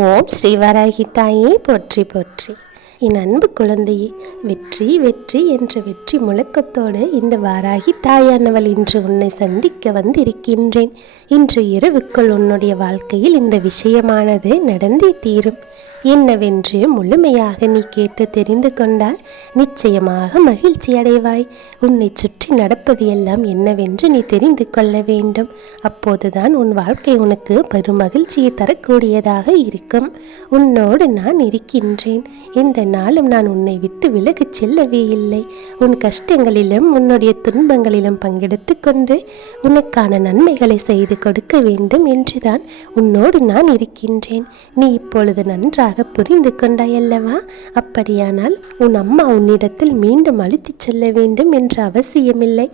ஓம் ஸ்ரீ வராகி தாயே போற்றி போற்றி. என் அன்பு குழந்தையே, வெற்றி வெற்றி என்ற வெற்றி முழக்கத்தோடு இந்த வாராகி தாயானவள் இன்று உன்னை சந்திக்க வந்திருக்கின்றேன். இன்று இரவுக்குள் உன்னுடைய வாழ்க்கையில் இந்த விஷயமானது நடந்தே தீரும். என்னவென்று முழுமையாக நீ கேட்டு தெரிந்து கொண்டால் நிச்சயமாக மகிழ்ச்சி அடைவாய். உன்னை சுற்றி நடப்பது எல்லாம் என்னவென்று நீ தெரிந்து கொள்ள வேண்டும். அப்போதுதான் உன் வாழ்க்கை உனக்கு பெரும் மகிழ்ச்சியை தரக்கூடியதாக இருக்கும். உன்னோடு நான் இருக்கின்றேன். இந்த நாளும் நான் உன்னை விட்டு விலகிச் செல்லவே இல்லை. உன் கஷ்டங்களிலும் உன்னுடைய துன்பங்களிலும் பங்கெடுத்து கொண்டு உனக்கான நன்மைகளை செய்து கொடுக்க வேண்டும் என்றுதான் உன்னோடு நான் இருக்கின்றேன். நீ இப்பொழுது நன்றாக புரிந்து கொண்டாய் அல்லவா? அப்படியானால் உன் அம்மா உன்னிடத்தில் மீண்டும் அழைத்துச் செல்ல வேண்டும் என்ற அவசியமில்லை.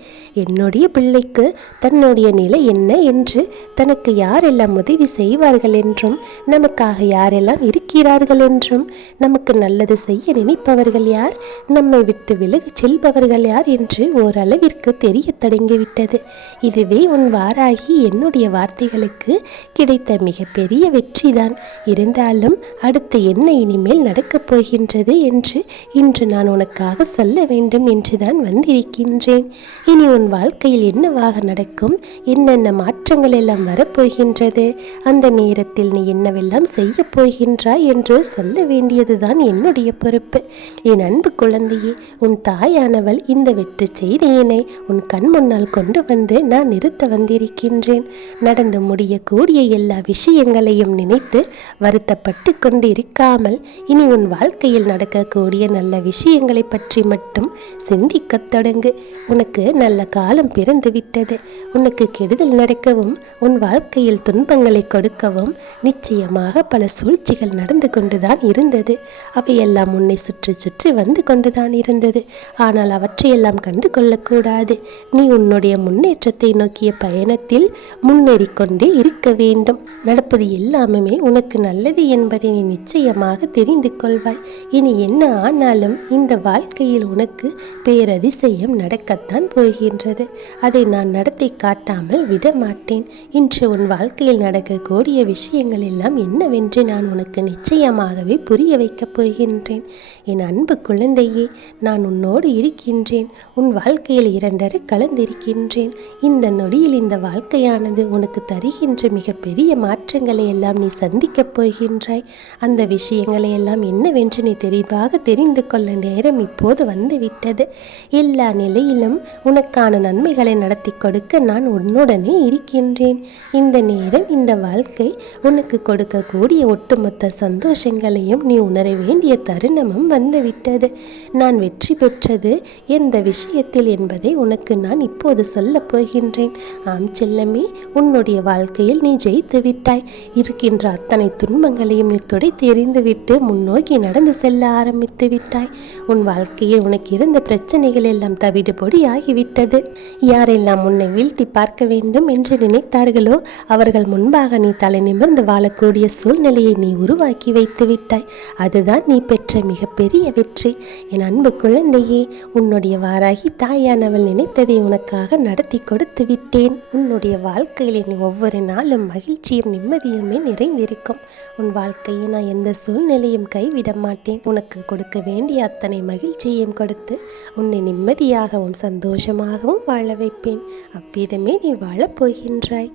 என்னுடைய பிள்ளைக்கு தன்னுடைய நிலை என்ன என்று, தனக்கு யாரெல்லாம் உதவி செய்வார்கள் என்றும், நமக்காக யாரெல்லாம் இருக்கிறார்கள் என்றும், நமக்கு நல்லது செய்ய நினைப்பவர்கள் யார், நம்மை விட்டு விலகி செல்பவர்கள் யார் என்று ஓரளவிற்கு தெரிய தொடங்கிவிட்டது. இதுவே உன் வாராகி என்னுடைய வார்த்தைகளுக்கு கிடைத்த மிகப்பெரிய வெற்றிதான். இருந்தாலும் அடுத்து என்ன இனிமேல் நடக்கப் போகின்றது என்று இன்று நான் உனக்காக சொல்ல வேண்டும் என்றுதான் வந்திருக்கின்றேன். இனி உன் வாழ்க்கையில் என்னவாக நடக்கும், என்னென்ன மாற்றங்கள் எல்லாம் வரப்போகின்றது, அந்த நேரத்தில் நீ என்னவெல்லாம் செய்ய போகின்றாய் என்று சொல்ல வேண்டியதுதான் என்னுடைய பொறுப்பு. என் அன்பு குழந்தையே, உன் தாயானவள் இந்த வெற்றி செய்தியினை உன் கண் முன்னால் கொண்டு வந்து நான் நிறுத்த வந்திருக்கின்றேன். நடந்து முடியக்கூடிய எல்லா விஷயங்களையும் நினைத்து வருத்தப்பட்டு கொண்டு இருக்காமல் இனி உன் வாழ்க்கையில் நடக்கக்கூடிய நல்ல விஷயங்களை பற்றி மட்டும் சிந்திக்கத் தொடங்கு. உனக்கு நல்ல காலம் பிறந்து விட்டது. உனக்கு கெடுதல் நடக்கவும் உன் வாழ்க்கையில் துன்பங்களை கொடுக்கவும் நிச்சயமாக பல சூழ்ச்சிகள் நடந்து கொண்டுதான் இருந்தது. அவையெல்லாம் உன்னை சுற்றி சுற்றி வந்து கொண்டுதான் இருந்தது. ஆனால் அவற்றையெல்லாம் கண்டு கொள்ளக்கூடாது. நீ உன்னுடைய முன்னேற்றத்தை நோக்கிய பயணத்தில் முன்னேறிக்கொண்டே இருக்க வேண்டும். நடப்பது எல்லாமே உனக்கு நல்லது என்பதை நீ நிச்சயமாக தெரிந்து கொள்வாய். இனி என்ன ஆனாலும் இந்த வாழ்க்கையில் உனக்கு பேரதிசயம் நடக்கத்தான் போகின்றது. அதை நான் நடத்தி காட்டாமல் விட மாட்டேன். இன்று உன் வாழ்க்கையில் நடக்கக்கூடிய விஷயங்கள் எல்லாம் என்னவென்று நான் உனக்கு நிச்சயமாகவே புரிய வைக்கப் போகின்றேன். என் அன்பு குழந்தையே, நான் உன்னோடு இருக்கின்றேன். உன் வாழ்க்கையில் இரண்டரை கலந்திருக்கின்றேன். இந்த நொடியில் இந்த வாழ்க்கையானது உனக்கு தருகின்ற மிகப்பெரிய மாற்றங்களை எல்லாம் நீ சந்திக்கப் போகின்றாய். அந்த விஷயங்களை எல்லாம் என்னவென்று நீ தெளிவாக தெரிந்து கொள்ள நேரம் இப்போது வந்துவிட்டது. எல்லா நிலையிலும் உனக்கான நன்மைகளை நடத்தி கொடுக்க நான் உன்னுடனே இருக்கின்றேன். இந்த நேரம் இந்த வாழ்க்கை உனக்கு கொடுக்கக்கூடிய ஒட்டுமொத்த சந்தோஷங்களையும் நீ உணர வேண்டிய தருணமும் வந்துவிட்டது. நான் வெற்றி பெற்றது எந்த விஷயத்தில் என்பதை உனக்கு நான் இப்போது சொல்ல போகின்றேன். ஆம் செல்லமே, உன்னுடைய வாழ்க்கையில் நீ ஜெயித்து விட்டாய். இருக்கின்ற அத்தனை துன்பங்களையும் நீ துடைத்து எறிந்துவிட்டு முன்னோக்கி நடந்து செல்ல ஆரம்பித்து விட்டாய். உன் வாழ்க்கையில் உனக்கு இருந்த பிரச்சனைகள் எல்லாம் தவிடுபொடி ஆகிவிட்டது. யாரெல்லாம் உன்னை வீழ்த்தி பார்க்க வேண்டும் என்று நினைத்தார்களோ அவர்கள் முன்பாக நீ தலை நிமிர்ந்து வாழக்கூடிய சூழ்நிலையை நீ உருவாக்கி வைத்து விட்டாய். அதுதான் நீ பெற்ற மிகப்பெரிய வெற்றி. என் அன்பு குழந்தையே, உன்னுடைய வாராகி தாயானவள் நினைத்ததை உனக்காக நடத்தி கொடுத்து விட்டேன். உன்னுடைய வாழ்க்கையில் நீ ஒவ்வொரு நாளும் மகிழ்ச்சியும் நிம்மதியுமே நிறைந்திருக்கும். உன் வாழ்க்கையை நான் எந்த சூழ்நிலையும் கைவிட மாட்டேன். உனக்கு கொடுக்க வேண்டிய அத்தனை மகிழ்ச்சியையும் கொடுத்து உன்னை நிம்மதியாகவும் சந்தோஷமாகவும் வாழ வைப்பேன். அவ்விதமே நீ வாழப் போகின்றாய்.